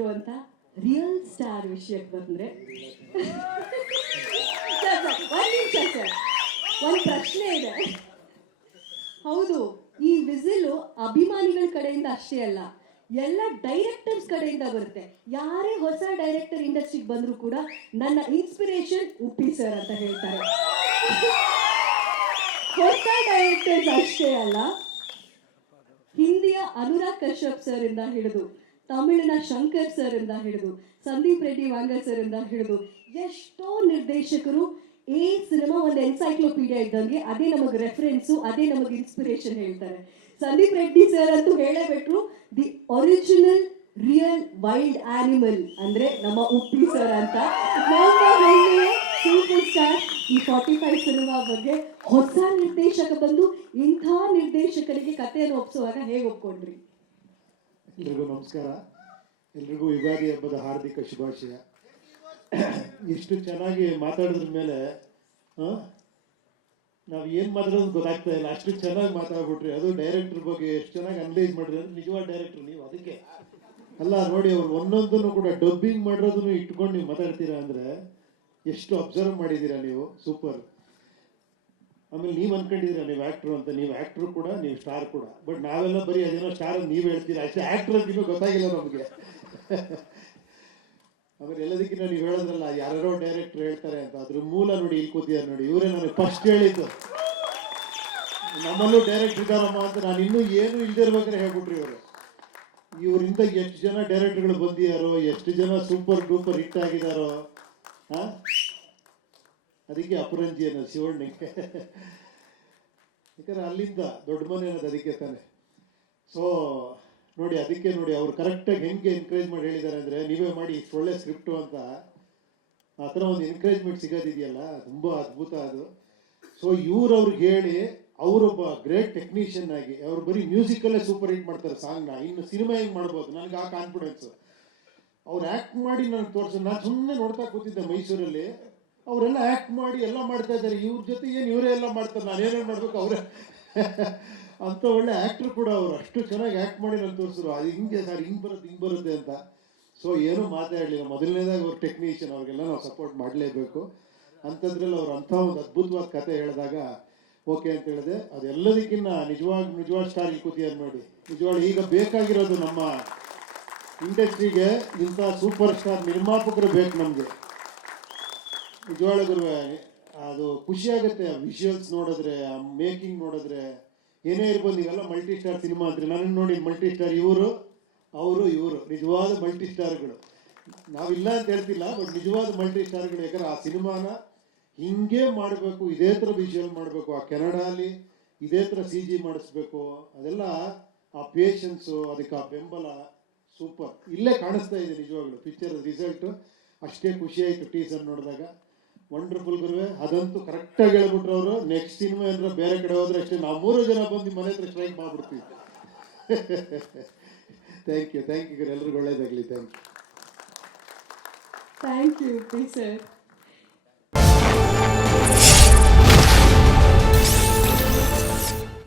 ಮಾಡ್ತಿರುವಂತ real star ವಿಷಯಕ್ಕೆ ಬಂದ್ರೆ ಒಂದು ಪ್ರಶ್ನೆ ಇದೆ. ಹೌದು, ಈ ವಿಸಿಲು ಅಭಿಮಾನಿಗಳ ಕಡೆಯಿಂದ ಅಷ್ಟೇ ಅಲ್ಲ, ಎಲ್ಲ ಡೈರೆಕ್ಟರ್ಸ್ ಕಡೆಯಿಂದ ಬರುತ್ತೆ. ಯಾರೇ ಹೊಸ ಡೈರೆಕ್ಟರ್ ಇಂಡಸ್ಟ್ರಿಗೆ ಬಂದ್ರು ಕೂಡ ನನ್ನ ಇನ್ಸ್ಪಿರೇಷನ್ ಉಪ್ಪಿ ಸರ್ ಅಂತ ಹೇಳ್ತಾರೆ. ಹೊಸ ಡೈರೆಕ್ಟರ್ಸ್ ಅಷ್ಟೇ ಅಲ್ಲ, ಹಿಂದಿಯ ಅನುರಾಗ್ ಕಶ್ಯಪ್ ಸರ್ ಇಂದ ಹಿಡಿದು, ತಮಿಳಿನ ಶಂಕರ್ ಸರ್ ಇಂದ ಹಿಡಿದು, ಸಂದೀಪ್ ರೆಡ್ಡಿ ವಾಂಗ ಸರ್ ಇಂದ ಹಿಡಿದು ಎಷ್ಟೋ ನಿರ್ದೇಶಕರು ಈ ಸಿನಿಮಾ ಒಂದು ಎನ್ಸೈಕ್ಲೋಪೀಡಿಯಾ ಇದ್ದಂಗೆ, ಅದೇ ನಮಗೆ ರೆಫರೆನ್ಸು, ಅದೇ ನಮಗೆ ಇನ್ಸ್ಪಿರೇಷನ್ ಹೇಳ್ತಾರೆ. ಸಂದೀಪ್ ರೆಡ್ಡಿ ಸರ್ ಅಂತೂ ಹೇಳೇಬಿಟ್ರು, the original real wild animal ಅಂದ್ರೆ ನಮ್ಮ ಉಪ್ಪಿ ಸರ್ ಅಂತ. ಸೂಪರ್ ಸ್ಟಾರ್ ಈ 45 ಸಿನಿಮಾ ಬಗ್ಗೆ ಹೊಸ ನಿರ್ದೇಶಕ ಬಂದು ಇಂಥ ನಿರ್ದೇಶಕರಿಗೆ ಕಥೆಯನ್ನು ಒಪ್ಪಿಸುವಾಗ ಹೇಗೆ ಒಪ್ಕೊಂಡ್ರಿ? ಎಲ್ರಿಗೂ ನಮಸ್ಕಾರ. ಎಲ್ರಿಗೂ ಯುಗಾದಿ ಹಬ್ಬದ ಹಾರ್ದಿಕ ಶುಭಾಶಯ. ಎಷ್ಟು ಚೆನ್ನಾಗಿ ಮಾತಾಡಿದ್ರ ಮೇಲೆ ನಾವು ಏನು ಮಾತಾಡೋದು ಗೊತ್ತಾಗ್ತಾ ಇಲ್ಲ, ಅಷ್ಟು ಚೆನ್ನಾಗಿ ಮಾತಾಡ್ಬಿಟ್ರಿ. ಅದು ಡೈರೆಕ್ಟರ್ ಬಗ್ಗೆ ಎಷ್ಟು ಚೆನ್ನಾಗಿ ಅನಲೈಸ್ ಮಾಡಿದ್ರಿ ಅಂದ್ರೆ ನಿಜವಾದ ಡೈರೆಕ್ಟರ್ ನೀವು. ಅದಕ್ಕೆ ಅಲ್ಲ ನೋಡಿ, ಅವ್ರು ಒಂದೊಂದನ್ನು ಕೂಡ ಡಬ್ಬಿಂಗ್ ಮಾಡಿರೋದನ್ನು ಇಟ್ಕೊಂಡು ನೀವು ಮಾತಾಡ್ತೀರಾ ಅಂದ್ರೆ ಎಷ್ಟು ಅಬ್ಸರ್ವ್ ಮಾಡಿದ್ದೀರಾ ನೀವು. ಸೂಪರ್. ಆಮೇಲೆ ನೀವು ಅನ್ಕೊಂಡಿದ್ದೀರಾ ನೀವು ಆ್ಯಕ್ಟ್ರು ಅಂತ. ನೀವು ಆ್ಯಕ್ಟ್ರು ಕೂಡ, ನೀವು ಸ್ಟಾರ್ ಕೂಡ. ಬಟ್ ನಾವೆಲ್ಲ ಬರೀ ಅದೇನೋ ಸ್ಟಾರ್ ಅಂತ ನೀವು ಹೇಳ್ತೀರಾ ಅಷ್ಟೇ, ಆ್ಯಕ್ಟ್ರ್ ಅಂತ ಇನ್ನೂ ಗೊತ್ತಾಗಿಲ್ಲ ನಮಗೆ. ಆಮೇಲೆ ಎಲ್ಲದಕ್ಕಿಂತ ನೀವು ಹೇಳೋದ್ರಲ್ಲ, ಯಾರ್ಯಾರೋ ಡೈರೆಕ್ಟ್ರ್ ಹೇಳ್ತಾರೆ ಅಂತ, ಅದ್ರ ಮೂಲ ನೋಡಿ ಇಲ್ಲಿ ಕೂತಿದ್ದಾರೆ ನೋಡಿ. ಇವರೇ ನನಗೆ ಫಸ್ಟ್ ಹೇಳಿದ್ದು, ನಮ್ಮಲ್ಲೂ ಡೈರೆಕ್ಟರ್ ಇದ್ದಾರಮ್ಮ ಅಂತ. ನಾನು ಇನ್ನೂ ಏನು ಇಲ್ದಿರ್ಬೇಕಾದ್ರೆ ಹೇಳ್ಬಿಟ್ರಿ ಇವರು. ಇವರಿಂದ ಎಷ್ಟು ಜನ ಡೈರೆಕ್ಟರ್ಗಳು ಬಂದಿದ್ದಾರೋ, ಎಷ್ಟು ಜನ ಸೂಪರ್ ಡೂಪರ್ ಹಿಟ್ ಆಗಿದ್ದಾರೋ. ಅದಕ್ಕೆ ಅಪರಂಜಿ ಅನ್ನೋದು ಶಿವಣ್ಣಕ್ಕೆ. ಯಾಕಂದ್ರೆ ಅಲ್ಲಿಂದ ದೊಡ್ಡ ಮನೆ ಅನ್ನೋದು ಅದಕ್ಕೆ ತಾನೆ. ಸೊ ನೋಡಿ, ಅದಕ್ಕೆ ನೋಡಿ ಅವ್ರು ಕರೆಕ್ಟಾಗಿ ಹೆಂಗೆ ಎನ್ಕರೇಜ್ ಮಾಡಿ ಹೇಳಿದ್ದಾರೆ ಅಂದರೆ, ನೀವೇ ಮಾಡಿ ಇಷ್ಟು ಒಳ್ಳೆ ಸ್ಕ್ರಿಪ್ಟು ಅಂತ. ಆ ಥರ ಒಂದು ಎನ್ಕರೇಜ್ಮೆಂಟ್ ಸಿಗೋದಿದೆಯಲ್ಲ, ತುಂಬ ಅದ್ಭುತ ಅದು. ಸೊ ಅವ್ರಿಗೆ ಹೇಳಿ, ಅವರೊಬ್ಬ ಗ್ರೇಟ್ ಟೆಕ್ನಿಷಿಯನ್ ಆಗಿ ಅವ್ರು ಬರೀ ಮ್ಯೂಸಿಕಲ್ಲೇ ಸೂಪರ್ ಹಿಟ್ ಮಾಡ್ತಾರೆ ಸಾಂಗ್ನ. ಇನ್ನು ಸಿನಿಮಾ ಹೆಂಗೆ ಮಾಡ್ಬೋದು, ನನಗೆ ಆ ಕಾನ್ಫಿಡೆನ್ಸು. ಅವ್ರು ಆ್ಯಕ್ಟ್ ಮಾಡಿ ನನಗೆ ತೋರಿಸೋದು. ನಾನು ಸುಮ್ಮನೆ ನೋಡ್ತಾ ಕೂತಿದ್ದೆ ಮೈಸೂರಲ್ಲಿ, ಅವರೆಲ್ಲ ಆ್ಯಕ್ಟ್ ಮಾಡಿ ಎಲ್ಲ ಮಾಡ್ತಾ ಇದ್ದಾರೆ. ಇವ್ರ ಜೊತೆ ಏನು ಇವರೇ ಎಲ್ಲ ಮಾಡ್ತಾರೆ, ನಾನೇನೇನು ಮಾಡ್ಬೇಕು ಅವರೇ ಅಂತ. ಒಳ್ಳೆ ಆ್ಯಕ್ಟ್ರು ಕೂಡ ಅವರು. ಅಷ್ಟು ಚೆನ್ನಾಗಿ ಆ್ಯಕ್ಟ್ ಮಾಡಿ ನಾನು ತೋರಿಸಿದ್ರು. ಅದು ಹಿಂಗೆ ಸರ್, ಹಿಂಗೆ ಬರುತ್ತೆ ಅಂತ. ಸೊ ಏನೂ ಮಾತಾಡಲಿಲ್ಲ. ಮೊದಲನೇದಾಗಿ ಅವ್ರು ಟೆಕ್ನಿಷಿಯನ್, ಅವ್ರಿಗೆಲ್ಲ ನಾವು ಸಪೋರ್ಟ್ ಮಾಡಲೇಬೇಕು. ಅಂಥದ್ರಲ್ಲಿ ಅವ್ರು ಅಂಥ ಒಂದು ಅದ್ಭುತವಾದ ಕತೆ ಹೇಳಿದಾಗ ಓಕೆ ಅಂತ ಹೇಳಿದೆ. ಅದೆಲ್ಲದಕ್ಕಿಂತ ನಿಜವಾದ ಸ್ಟಾರ್ ಇಲ್ಲಿ ಕೂತಿದ್ದಾರೆ ನೋಡಿ. ನಿಜವಾಗ್ಲೂ ಈಗ ಬೇಕಾಗಿರೋದು ನಮ್ಮ ಇಂಡಸ್ಟ್ರಿಗೆ ಇಂಥ ಸೂಪರ್ ಸ್ಟಾರ್ ನಿರ್ಮಾಪಕರು ಬೇಕು ನಮಗೆ. ನಿಜವಾಗ್ಲೂ ಅದು ಖುಷಿ ಆಗುತ್ತೆ. ಆ ವಿಷುವಲ್ಸ್ ನೋಡಿದ್ರೆ, ಆ ಮೇಕಿಂಗ್ ನೋಡಿದ್ರೆ, ಏನೇ ಇರ್ಬೋದು. ನೀವೆಲ್ಲ ಮಲ್ಟಿ ಸ್ಟಾರ್ ಸಿನಿಮಾ ಅಂತೀರಿ, ನನ್ನ ನೋಡಿ ಮಲ್ಟಿ ಸ್ಟಾರ್ ಇವರು ನಿಜವಾದ ಮಲ್ಟಿ ಸ್ಟಾರ್ಗಳು. ನಾವಿಲ್ಲ ಅಂತ ಹೇಳ್ತಿಲ್ಲ, ಬಟ್ ನಿಜವಾದ ಮಲ್ಟಿ ಸ್ಟಾರ್ಗಳು. ಯಾಕಂದ್ರೆ ಆ ಸಿನಿಮಾನ ಹಿಂಗೆ ಮಾಡಬೇಕು, ಇದೇ ಥರ ವಿಷುವಲ್ ಮಾಡಬೇಕು, ಆ ಕೆನಡಾಲಿ ಇದೇ ಥರ CG ಮಾಡಿಸ್ಬೇಕು. ಅದೆಲ್ಲ ಆ ಪೇಷನ್ಸು, ಅದಕ್ಕೆ ಆ ಬೆಂಬಲ ಸೂಪರ್ ಇಲ್ಲೇ ಕಾಣಿಸ್ತಾ ಇದೆ. ನಿಜವಾಗ್ಲು ಪಿಕ್ಚರ್ ರಿಸಲ್ಟು ಅಷ್ಟೇ ಖುಷಿ ಆಯಿತು ಟೀಸರ್ ನೋಡಿದಾಗ. ವಂಡರ್ಫುಲ್ ಗುರುವೆ. ಅದಂತೂ ಕರೆಕ್ಟಾಗಿ ಹೇಳ್ಬಿಟ್ರು ಅವರು. ನೆಕ್ಸ್ಟ್ ಸಿನಿಮಾ ಅಂದ್ರೆ ಬೇರೆ ಕಡೆ ಹೋದ್ರೆ ಅಷ್ಟೇ, ನಾವು 3 ಜನ ಬಂದು ಮನೆ ಹತ್ರ ಸ್ಟ್ರೈಕ್ ಮಾಡ್ಬಿಡ್ತೀವಿ. ಥ್ಯಾಂಕ್ ಯು ಗುರು. ಎಲ್ರಿಗೂ ಒಳ್ಳೇದಾಗಲಿ. Thank you Uppi sir.